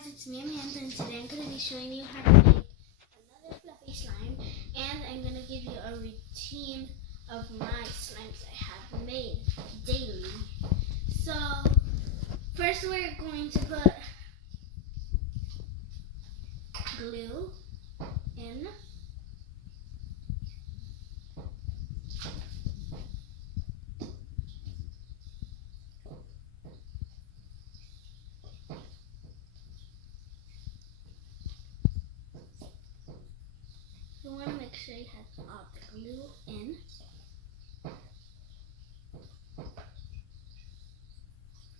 guys, it's me Amanda, and today I'm going to be showing you how to make another fluffy slime, and I'm going to give you a routine of my slimes I have made daily. So, first we're going to put glue in. You want to make sure you have all the glue in.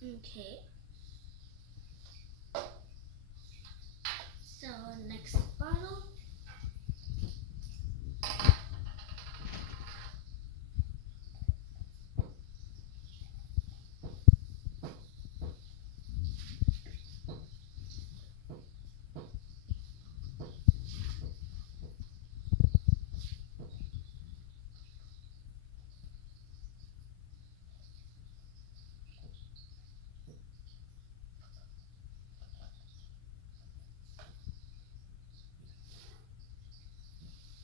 Okay. So next bottle.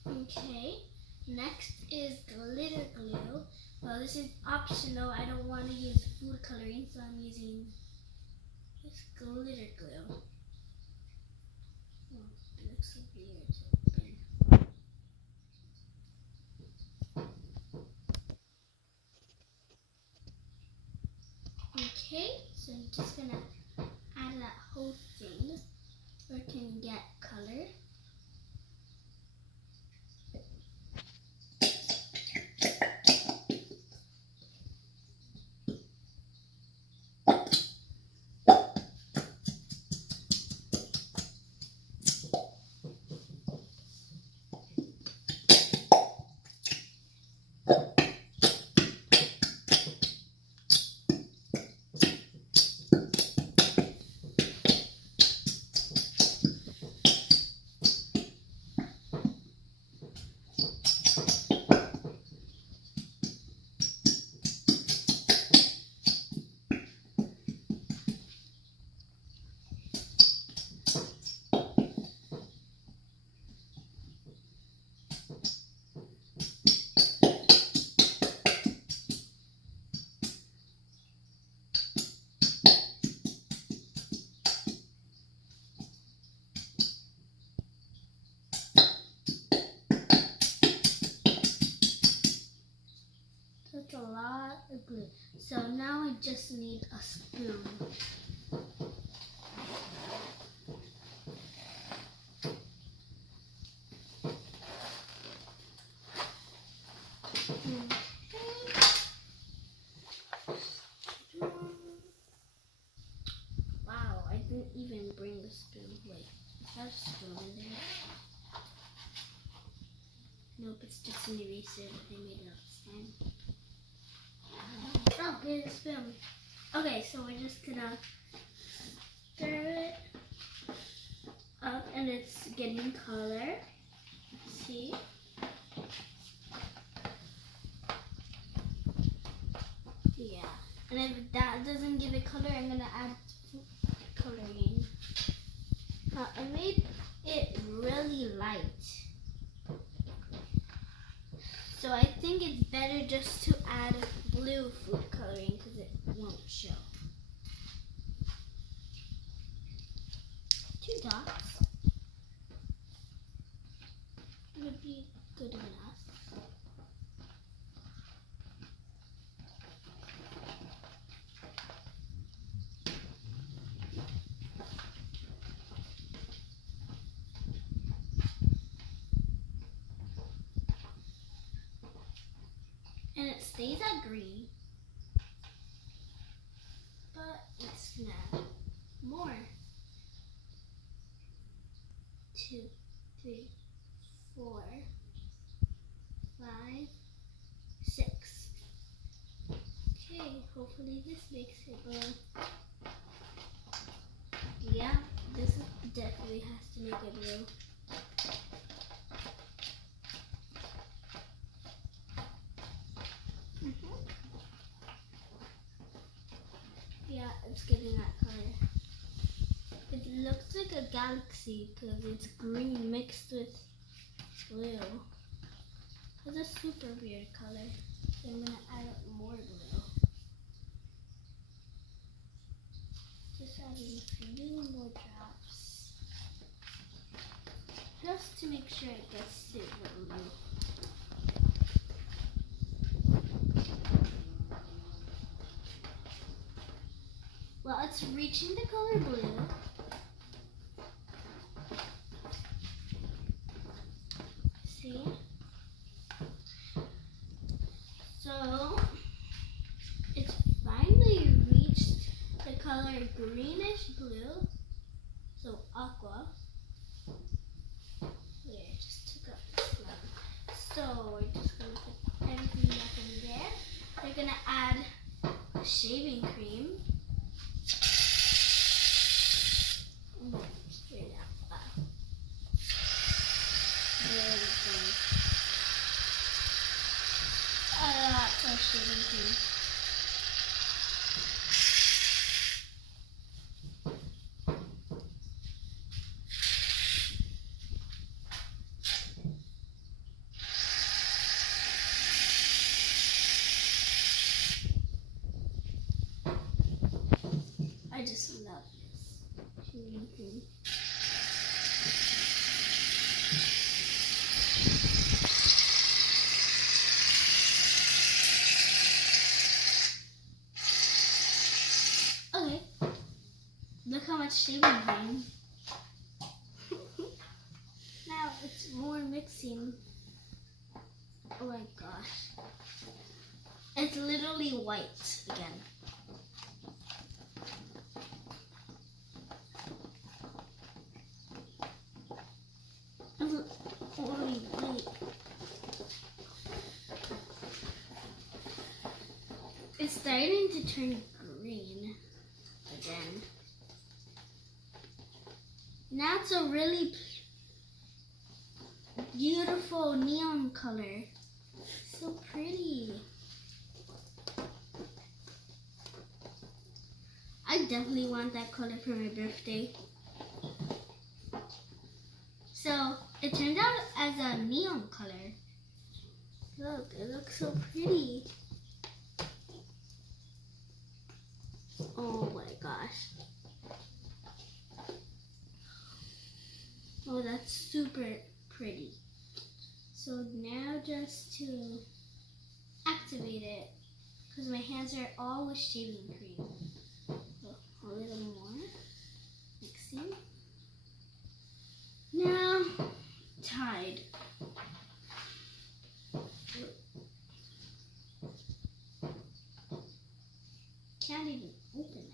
Okay, next is glitter glue. Well, this is optional. I don't want to use food coloring, so I'm using this glitter glue. Oh, it looks so weird to open. Okay, so I'm just gonna add that whole thing where it can get color. That's a lot of glue. So now I just need a spoon. Wow, I didn't even bring the spoon. Wait, is that a spoon in there? Nope, it's just an eraser that I made up this time. Oh, here's the spoon. Okay, so we're just gonna stir it up and it's getting color. See? Yeah. And if that doesn't give it color, I'm gonna add coloring. I made it really light. So I think it's better just to add blue food coloring because it won't show. 2 dots would be good enough. And it stays at green, but let's add more. 2, 3, 4, 5, 6. Okay, hopefully this makes it blue. Yeah, this definitely has to make it blue. Yeah, it's giving that color. It's looks like a galaxy because it's green mixed with blue. It's a super weird color. So I'm gonna add more blue. Just adding a few more drops. Just to make sure it gets to the blue. Well, it's reaching the color blue. See? So, it's finally reached the color greenish blue. So, aqua. Yeah, I just took up the slime. So, we're just going to put everything back in there. We're going to add shaving cream. Straight out. Wow. There we go. Lots of shaving cream. I just love this shaving cream. Okay, look how much shaving cream. Now it's more mixing. Oh my gosh. It's literally white again. Wait. It's starting to turn green again. Now it's a really beautiful neon color. So pretty. I definitely want that color for my birthday. So it turned out as a neon color. Look, it looks so pretty. Oh my gosh. Oh, that's super pretty. So now just to activate it, because my hands are all with shaving cream. So a little more. Mixing. Now, Tide. Can't even open it.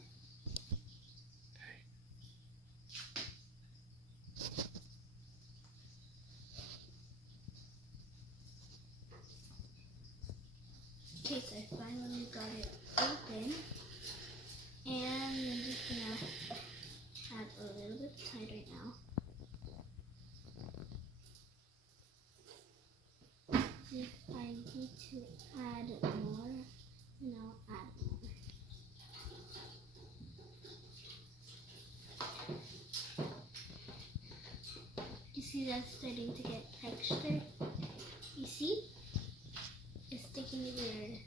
Okay, so I finally got it open. And I'm just gonna add a little bit of Tide right now. If I need to add more, then I'll add more. You see that's starting to get texture? You see? It's sticking weird.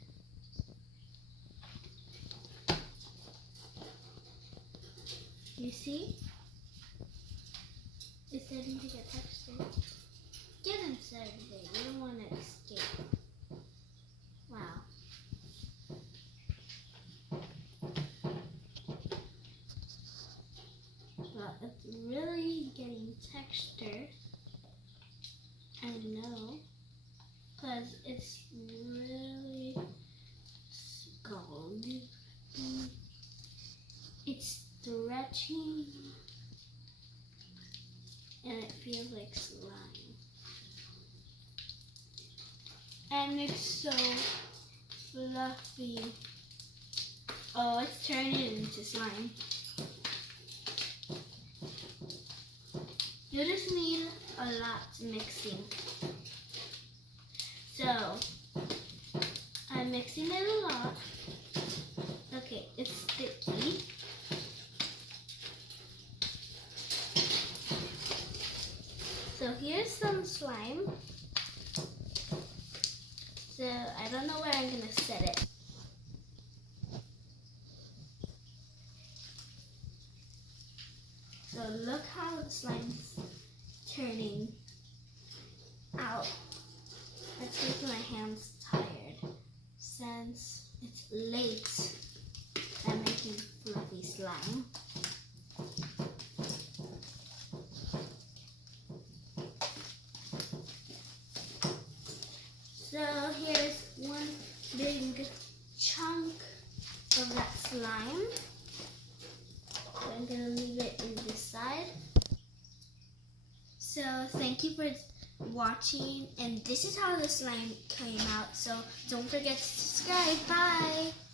You see? It's starting to get texture. Get inside today. You don't want to escape. Wow. Well, it's really getting texture. I know. Because it's really scalded. It's stretching. And it feels like slime. And it's so fluffy. Oh, it's turning into slime. You just need a lot mixing. So, I'm mixing it a lot. Okay, it's sticky. So here's some slime. So I don't know where I'm gonna set it. So look how the slime's turning out. It's making my hands tired since it's late. I'm making fluffy slime. So here's one big chunk of that slime. So I'm gonna leave it in this side. So thank you for watching, and this is how the slime came out. So don't forget to subscribe. Bye!